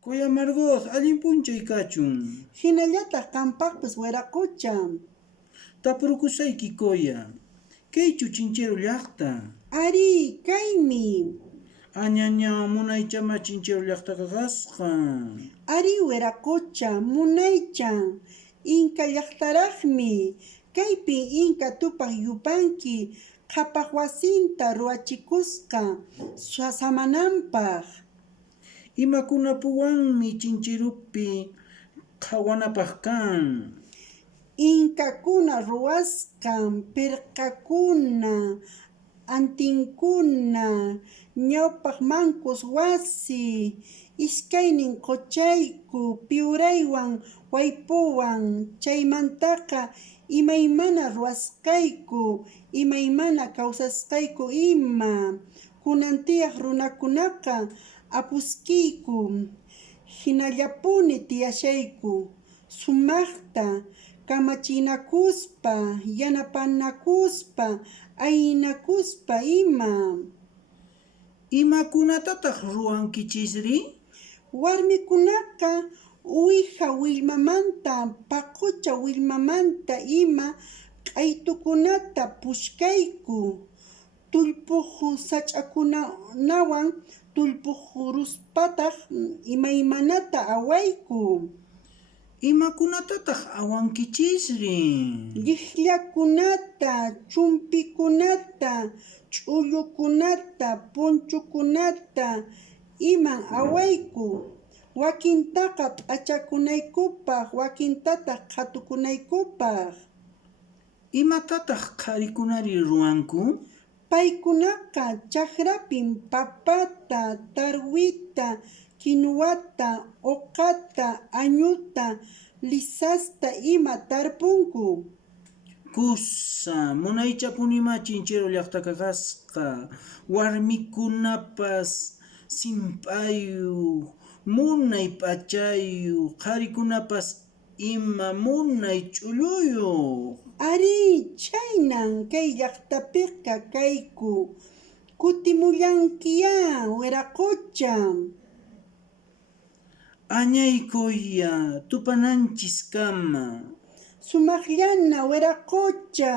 Kuya Margot, allin punchoy kachun. Hinallataq qampaqpis wiraqucha. Tapurkusayki kuya. Kaychu chinchero llaqta. Ari, kaymi. Añaña munaychama chinchero llaqtaqa kasqa. Ari wiraqucha, munaycha. Inka llaqtaraqmi. Kaypi inka tupaq yupanki qhapaq wasinta ruwachikusqa samananpaq. Imakunapuwanmi chinchirupi qhawanapaq kan. Inkakuna ruwasqan pirqakuna, antinkuna, ñawpaq mankus wasi, iskaynin quchayku, piuraywan waypuwan, chaymantaqa imaymana ruwasqayku, imaymana kawsasqayku ima. Kunantiyaq runakunaqa apuskiyku, hinallapuni tiyashayku, sumaqta kamachinakuspa, yanapanakuspa, ayinakuspa ima. Imakunatataq ruwankichisri? Warmikunaqa uwiha willmamanta, paqucha willmamanta ima q'aytukunata puchkayku, tullpuq sach'akunawan tullpuq ruspataq imaymanata awayku. Imakunatataq awankichisri? Lliqllakunata, chumpikunata, ch'ullukunata, punchukunata iman awayku. Wakintaqa p'achakunaykupaq, wakintataq qhatukunaykupaq. Imatataq qharikunari ruwanku? Paykunaqa chakrapin papata, tarwita, kinuwata, uqata, añuta, lisasta ima tarpunku. Kusa, munaychapunima chinchero llaqtaqa kasqa. Warmikunapas simp'ayuq, munay p'achayuq, qharikunapas ima munay ch'ulluyuq. Ari, chaynan kay llaqtapiqa kayku. Kutimullankiya wiraqucha. Añay kuya, tupananchis kama. Sumaqllana wiraqucha.